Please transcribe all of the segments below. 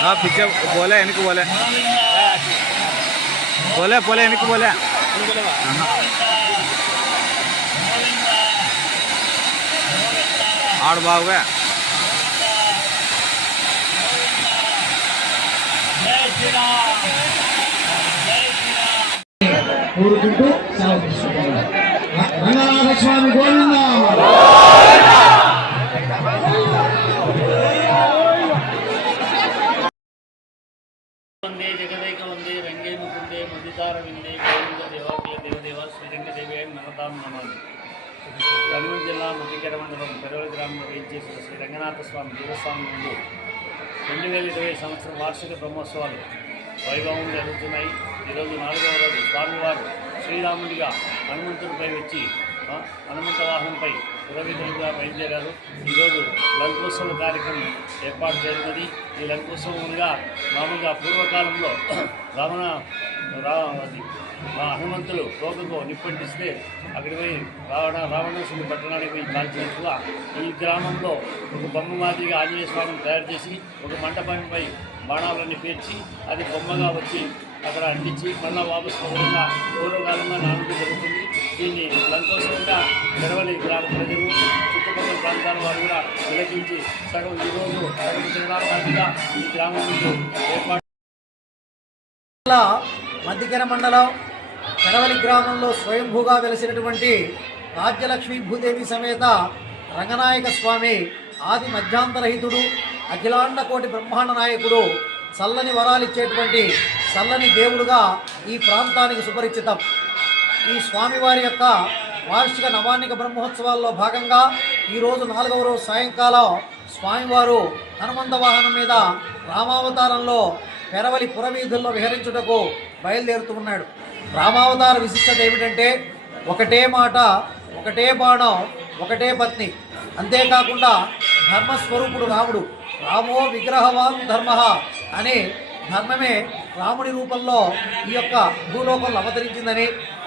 हाँ, पीछे बोले इनको बोले। बोले बोले इनको बोले। आड़ बाबू है కోరుకుంటూ సెలవు తీసుకుంటున్నాను రంగనాథ స్వామి గోవిందా వందే జగదేక వందే రంగే ముకుందే మధుతార విందే గోవింద దేవాకుల దేవదేవ శ్రీరంగ దేవే నమతాం నమామి. కర్నూలు జిల్లా మధ్యకెర మండలం పెరవలి గ్రామంలో వేయించేసిన శ్రీ రంగనాథ స్వామి దేవస్వామి ముందు రెండు వేల ఇరవై సంవత్సరం వార్షిక బ్రహ్మోత్సవాలు వైభవం జరుగుతున్నాయి. ఈరోజు నాలుగవ రోజు స్వామివారు శ్రీరాముడిగా హనుమంతుడిపై వచ్చి హనుమంత వాహనంపై పురవిధులుగా బయలుదేరారు. ఈరోజు లంకోత్సవ కార్యక్రమం ఏర్పాటు జరిగినది. ఈ లంకోత్సవంగా మామూలుగా పూర్వకాలంలో రమణ రా అది హనుమంతులు రోగకు నిప్పంటిస్తే అక్కడికి పోయి రావణ రావణాసుని పట్టణానికి పోయి కాల్చినట్టుగా ఈ గ్రామంలో ఒక బొమ్మ మాదిరిగా ఆంజనేయ స్వామిని తయారు చేసి ఒక మంటపంపై బాణాలన్నీ పేర్చి అది బొమ్మగా వచ్చి అక్కడ అంటించి మళ్ళా వాపసు పోకుండా పూర్వకాలంగా నాలుగు జరుగుతుంది. దీన్ని సంతోషంగా పెరవలి గ్రామ ప్రజలు చుట్టుపక్కల ప్రాంతాల వారు కూడా విలకించి సగం ఈరోజు సగం ఈ గ్రామం ఏర్పాటు మధ్యకెర మండలం పెరవలి గ్రామంలో స్వయంభూగా వెలిసినటువంటి రాజ్యలక్ష్మీ భూదేవి సమేత రంగనాయక స్వామి ఆది మధ్యాంతరహితుడు అఖిలాండ కోటి బ్రహ్మాండ నాయకుడు చల్లని వరాలిచ్చేటువంటి చల్లని దేవుడుగా ఈ ప్రాంతానికి సుపరిచితం. ఈ స్వామివారి యొక్క వార్షిక నవాన్నిక బ్రహ్మోత్సవాల్లో భాగంగా ఈరోజు నాలుగవ రోజు సాయంకాలం స్వామివారు హనుమంత వాహనం మీద రామావతారంలో పెరవలి పురవీధుల్లో విహరించుటకు బయలుదేరుతూ ఉన్నాడు. రామావతార విశిష్టత ఏమిటంటే ఒకటే మాట ఒకటే బాణం ఒకటే పత్ని. అంతేకాకుండా ధర్మస్వరూపుడు రాముడు. రామో విగ్రహవాన్ ధర్మ అని ధర్మమే రాముడి రూపంలో ఈ యొక్క భూలోకంలో అవతరించిందని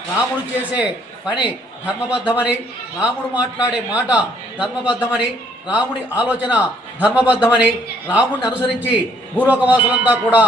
రాముడు చేసే పని ధర్మబద్ధమని రాముడు మాట్లాడే మాట ధర్మబద్ధమని రాముడి ఆలోచన ధర్మబద్ధమని రాముడిని అనుసరించి భూలోకవాసులంతా కూడా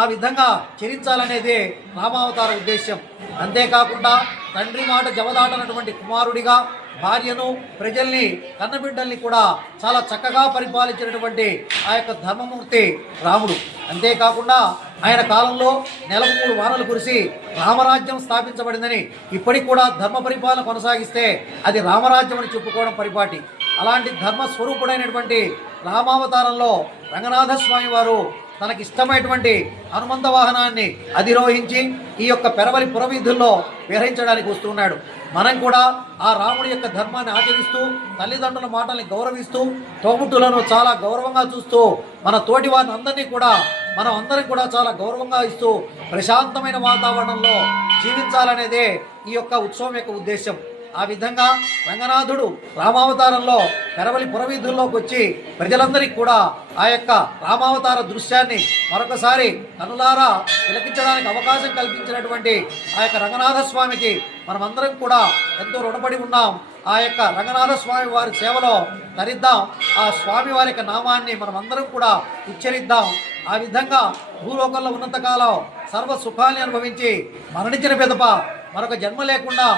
ఆ విధంగా చరించాలనేదే రామావతార ఉద్దేశ్యం. అంతేకాకుండా తండ్రి మాట జవదాటనటువంటి కుమారుడిగా భార్యను ప్రజల్ని కన్నబిడ్డల్ని కూడా చాలా చక్కగా పరిపాలించినటువంటి ఆ యొక్క ధర్మమూర్తి రాముడు. అంతేకాకుండా ఆయన కాలంలో నెలకు మూడు వానలు కురిసి రామరాజ్యం స్థాపించబడిందని ఇప్పటికి కూడా ధర్మ పరిపాలన కొనసాగిస్తే అది రామరాజ్యం అని చెప్పుకోవడం పరిపాటి. అలాంటి ధర్మ స్వరూపుడైనటువంటి రామావతారంలో రంగనాథ స్వామి వారు తనకి ఇష్టమైనటువంటి హనుమంత వాహనాన్ని అధిరోహించి ఈ యొక్క పెరవలి పురవీధుల్లో విహరించడానికి వస్తున్నాడు. మనం కూడా ఆ రాముడి యొక్క ధర్మాన్ని ఆచరిస్తూ తల్లిదండ్రుల మాటల్ని గౌరవిస్తూ తోబుట్టులను చాలా గౌరవంగా చూస్తూ మన తోటి వారిని అందరినీ కూడా మనం అందరం కూడా చాలా గౌరవంగా ఇస్తూ ప్రశాంతమైన వాతావరణంలో జీవించాలనేదే ఈ యొక్క ఉత్సవం యొక్క ఉద్దేశం ఆ విధంగా రంగనాథుడు రామావతారంలో పెరవలి పురవీధుల్లోకి వచ్చి ప్రజలందరికీ కూడా ఆ యొక్క రామావతార దృశ్యాన్ని మరొకసారి కనులారా తిలకించడానికి అవకాశం కల్పించినటువంటి ఆ యొక్క రంగనాథ స్వామికి మనమందరం కూడా ఎంతో రుణపడి ఉన్నాం. ఆ యొక్క రంగనాథ స్వామి వారి సేవలో ధరిద్దాం ఆ స్వామి వారి యొక్క నామాన్ని మనమందరం కూడా ఉచ్చరిద్దాం. ఆ విధంగా భూలోకంలో ఉన్నంతకాలం సర్వ సుఖాన్ని అనుభవించి మరణించిన పిదప మరొక జన్మ లేకుండా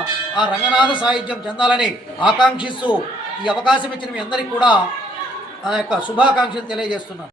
ఆ రంగనాథ సాహిత్యం చెందాలని ఆకాంక్షిస్తూ ఈ అవకాశం ఇచ్చిన మీ అందరికీ కూడా ఆ యొక్క శుభాకాంక్షలు తెలియజేస్తున్నాను.